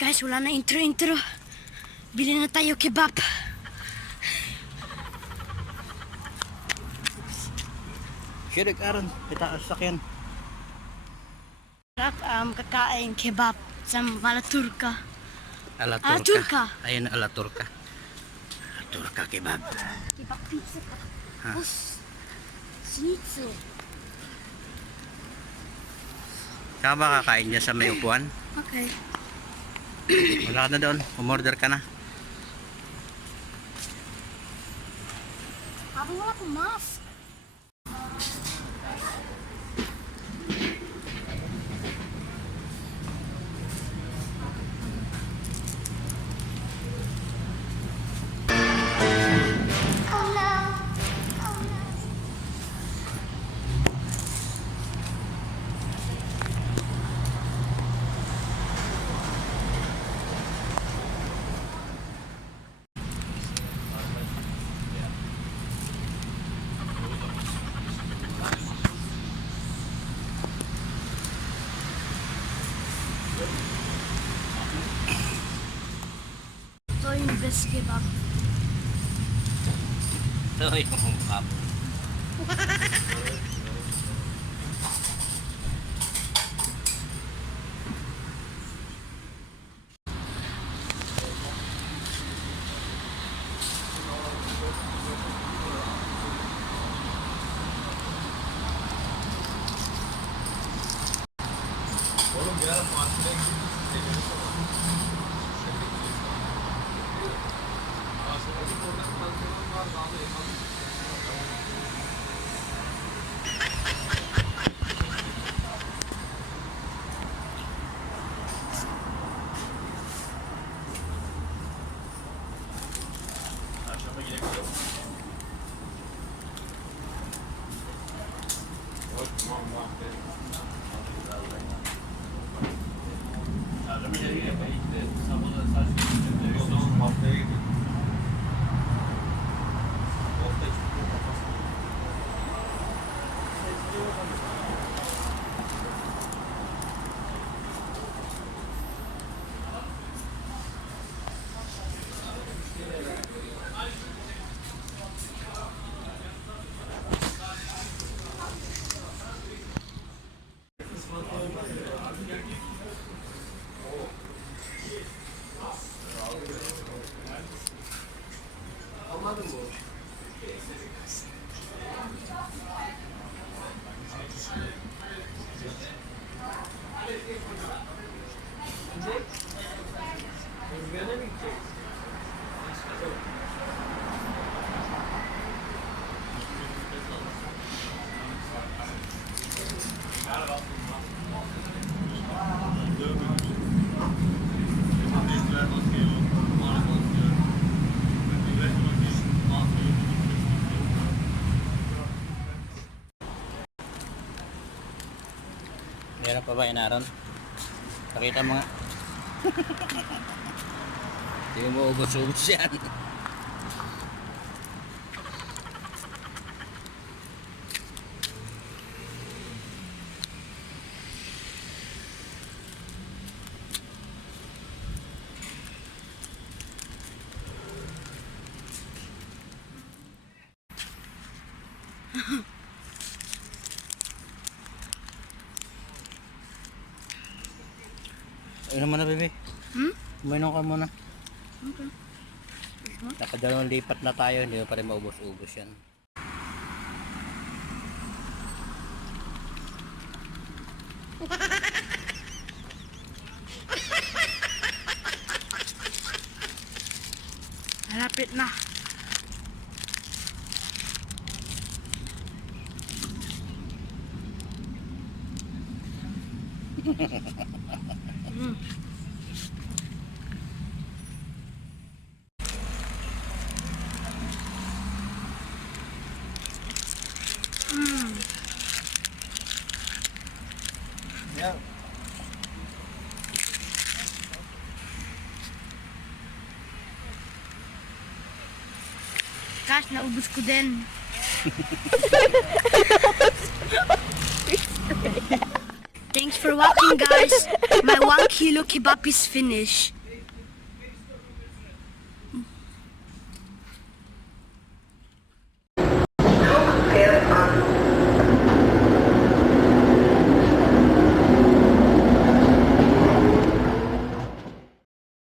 Guys, wala na intro. Bili na tayo kebab. Siya aron, kita sakyan. Kakain kebab sa Malaturka. Alaturka. Ayun, Alaturka. Alaturka kebab. Kebab pizza. Ha? Schnitzel. Saka ba kakain niya sa may upuan? Okay. Wala ka na doon, umorder ka na. Habang wala akong mask. Ito yung best kebab. Ito yung kebab. Meron pa ba inaron? Pakita mo nga. Hindi mo ubos-ubos yan. Ayun naman na, bebe. Uminom ka muna. Okay. Nakadalawang lipat na tayo, hindi pa rin maubos-ubos yan. Malapit na. Yeah. Gosh, naubos ko din. Thanks for watching, guys. My 1 kilo kebab is finished.